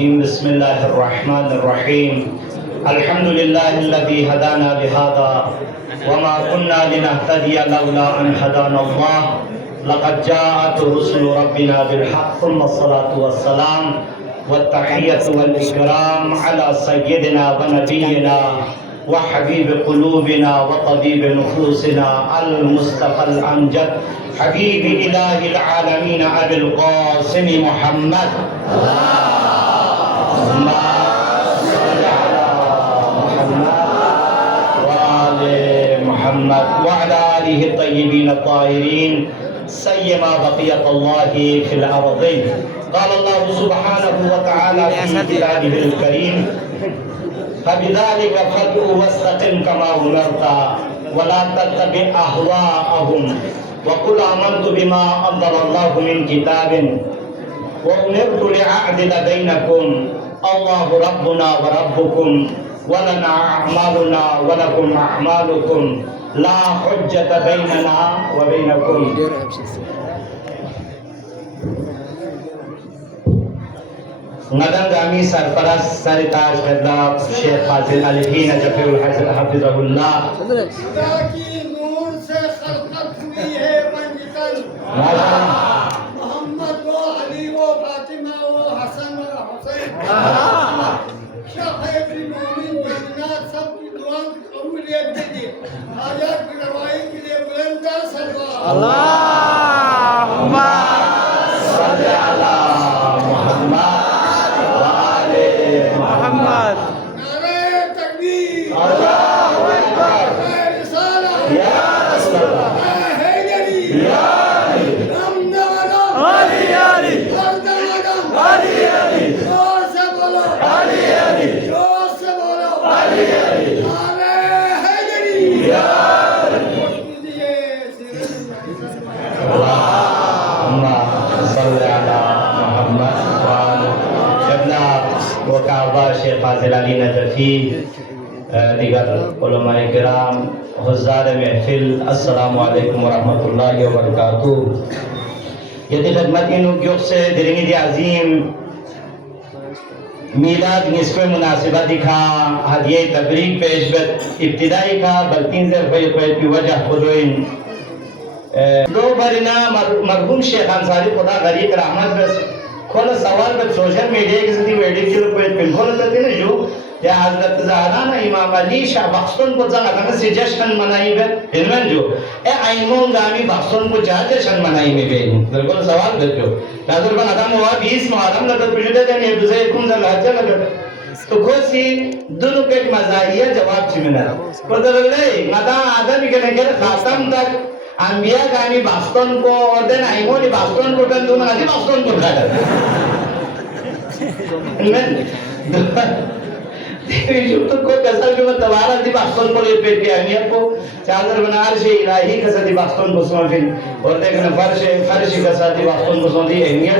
الرجيم بسم الله الرحمن الرحيم الحمد لله الذي هدانا لهذا وما كنا لنهتدي لولا أن هدانا الله لقد جاءت رسل ربنا بالحق ثم الصلاة والسلام والتحية والإكرام على سيدنا ونبينا وحبيب قلوبنا وطبيب نفوسنا المصطفى الأمجد حبيب إله العالمين أبي القاسم محمد اللهم صل على محمد وآل محمد وعلى آله الطيبين الطاهرين سيما بقية الله في الأرض. قال الله سبحانه وتعالى في كتابه الكريم فبذلك فادع واستقم كما أمرت ولا تتبع أهواءهم وقل آمنت بما أنزل الله من كتاب وأمرت لأعدل بينكم الله ربنا وربكم ولنا أعمالنا ولكم أعمالكم لا حجة بيننا وبينكم. Ngadang kami Sarfaraz Saritash Kadlab Syekh Fazil Al-Hina Jafirul Hafizahullah की नूर से खलकत हुई है पंजतन मोहम्मद वो अली वो फातिमा वो हसन और हुसैन शाहिद मोमिन जन्नत सब की दुआ कबूलियत दीजिए हाजत की रवाई के लिए बुलंद सलवा अल्लाहुम्मा सल्ली अला मुहम्मद محمد नारे तकबीर अल्लाहु अकबर रिसाला या रसूल अल्लाह हैदरी या रमदाना علي علي रमदाना علي علي जोर से बोलो علي علي जोर से बोलो علي علي नारे हैदरी يا कीजिए اللهم صل على محمد وعلى जबना वकाबा शेख फाजिल अली नजफी दिगर उलमाए किराम हुज़्ज़ार महफिल अस्सलामु अलैकुम वरहमतुल्लाहि वबरकातुह. यदि खिदमत नुक्यों से दिरिंगी दी अजीम मीलाद निस्फ़े मुनासिबत दिखा हदिये तबरीक पेश बद इब्तिदाई का बल्किन से फैल वजह खुदोइन दो बरना मरहूम शेख अंसारी खुदा गरीब रहमत बस खोला सवाल पर सोशल मीडिया की जरिए वेडिंग के ऊपर पिनकोल करते हैं जो या हजरत ज़हरा ना इमाम अली शाह बख्तन को जगह तक से जश्न मनाई है इनमें जो ए आइमों गामी बख्तन को जश्न मनाई में बेन बिल्कुल सवाल करते हो नाज़र बन आदम हुआ 20 मुहर्रम लगा पिछले दिन ये दूसरे कुम जल हज लगा तो कोसी दोनों के मज़ाहिया जवाब चिमना पदरले मदा आदम के ने खातम तक अंबिया गामी बास्तन को और देन आइमोनी बास्तन को तन दोनों आदि बास्तन को खाते हैं इनमें यूं तो कोई कसर जो तवारा दी बास्तन को ले पे किया नहीं आपको चादर बनार से इलाही कसर दी बास्तन को समझिन और देखना फर्श कसर दी बास्तन को समझी है नहीं